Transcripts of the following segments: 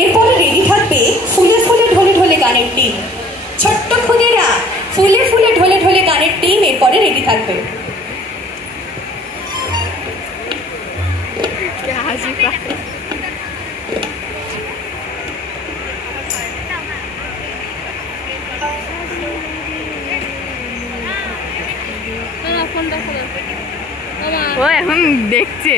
এরপরে রেডি থাকবে ফুলে ফুলে ঢলে ঢলে গানের টিম। ছোট্ট খুদেরা ফুলে ফুলে ঢলে ঢলে গানের টিম এরপরে রেডি থাকবে। ও এখন দেখছে।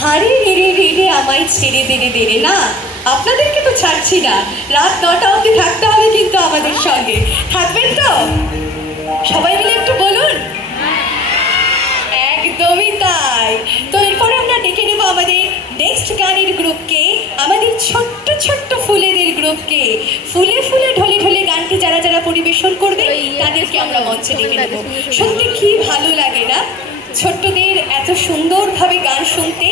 হারে রে রে রে আমায় ছেড়ে দে রে না, আপনাদেরকে তো ছাড়ছি না। রাত 9টা অবধি থাকতে হবে কিন্তু আমাদের সঙ্গে। থাকবেন তো? সবাই মিলে একটু বলুন। একদমই তাই। তো এরপরে আমরা ডেকে নেব আমাদের নেক্সট গানের গ্রুপকে, আমাদের ছোট্ট ছোট্ট ফুলেদের গ্রুপকে। ফুলে ফুলে ঢলে ঢলে গানটি যারা যারা পরিবেশন করবে তাদেরকে আমরা মঞ্চে ডেকে নেব। সত্যি কি ভালো লাগে না ছোট্টদের এত সুন্দরভাবে গান শুনতে।